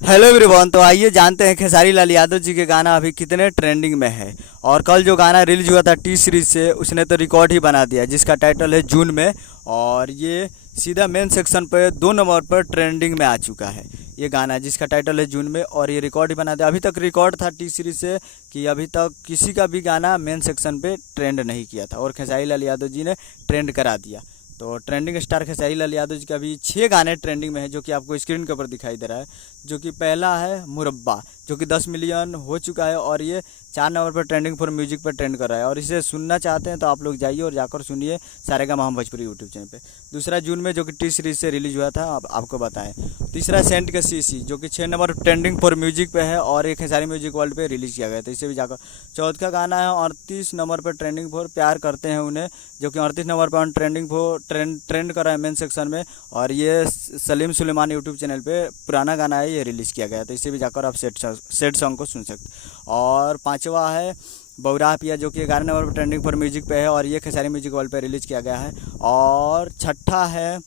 Hello everyone. तो आइए जानते हैं खेसारी लाल यादव जी के गाना अभी कितने ट्रेंडिंग में है। और कल जो गाना रिलीज हुआ था टी सीरीज से, उसने तो रिकॉर्ड ही बना दिया, जिसका टाइटल है जून में। और ये सीधा मेन सेक्शन पे 2 नंबर पर ट्रेंडिंग में आ चुका है ये गाना, जिसका टाइटल है जून में। और ये रिकॉर्ड ही बना दिया। अभी तक रिकॉर्ड था टी सीरीज से कि अभी तक किसी का भी गाना मेन सेक्शन पे ट्रेंड नहीं किया था, और खेसारी लाल यादव जी ने ट्रेंड करा दिया। तो ट्रेंडिंग स्टार खेसारी लाल यादव जी का भी 6 गाने ट्रेंडिंग में है, जो कि आपको स्क्रीन के ऊपर दिखाई दे रहा है। जो कि पहला है मुरब्बा, जो कि 10 मिलियन हो चुका है, और ये 4 नंबर पर ट्रेंडिंग फॉर म्यूजिक पर ट्रेंड कर रहा है। और इसे सुनना चाहते हैं तो आप लोग जाइए और जाकर सुनिए सारेगामा हम भोजपुरी यूट्यूब चैनल पे। दूसरा जून में, जो कि टी सीरीज से रिलीज हुआ था, आपको बताएं। तीसरा सेंट का सीसी, जो कि 6 नंबर ट्रेंडिंग फॉर म्यूजिक पे है, और एक खेसारी म्यूजिक वर्ल्ड पे रिलीज किया गया था, इसे भी जाकर। चौथा गाना है 38 नंबर पर ट्रेंडिंग फॉर प्यार करते हैं उन्हें, जो कि 38 नंबर पर ट्रेंडिंग फॉर ट्रेंड कर रहा है मेन सेक्शन में। और ये सलीम सुलेमान यूट्यूब चैनल पे पुराना गाना है, ये रिलीज़ किया गया, तो इसे भी जाकर आप सेट सॉन्ग को सुन सकते। और पांचवा है बौरा पिया, जो कि 11 नंबर पर ट्रेंडिंग फॉर म्यूजिक पे है, और ये खेसारी म्यूजिक वर्ल्ड पे रिलीज़ किया गया है। और छठा है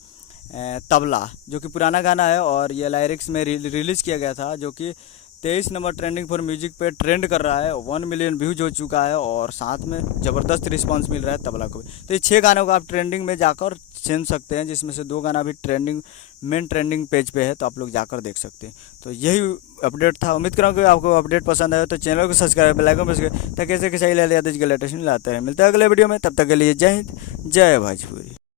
तबला, जो कि पुराना गाना है, और ये लाइरिक्स में रिलीज़ किया गया था, जो कि 23 नंबर ट्रेंडिंग फॉर म्यूजिक पे ट्रेंड कर रहा है। 1 मिलियन व्यूज हो चुका है, और साथ में ज़बरदस्त रिस्पांस मिल रहा है तबला को भी। तो ये 6 गानों को आप ट्रेंडिंग में जाकर सुन सकते हैं, जिसमें से 2 गाना अभी मेन ट्रेंडिंग पेज पे है, तो आप लोग जाकर देख सकते हैं। तो यही अपडेट था। उम्मीद करूँ कि आपको अपडेट पसंद आया, तो चैनल को सब्सक्राइब, बेल आइकन प्रेस करें, ताकि ऐसे खेसारी लाल यादव जी के लेटेस्ट मिलते हैं। मिलते हैं अगले वीडियो में, तब तक के लिए जय हिंद, जय भोजपुरी।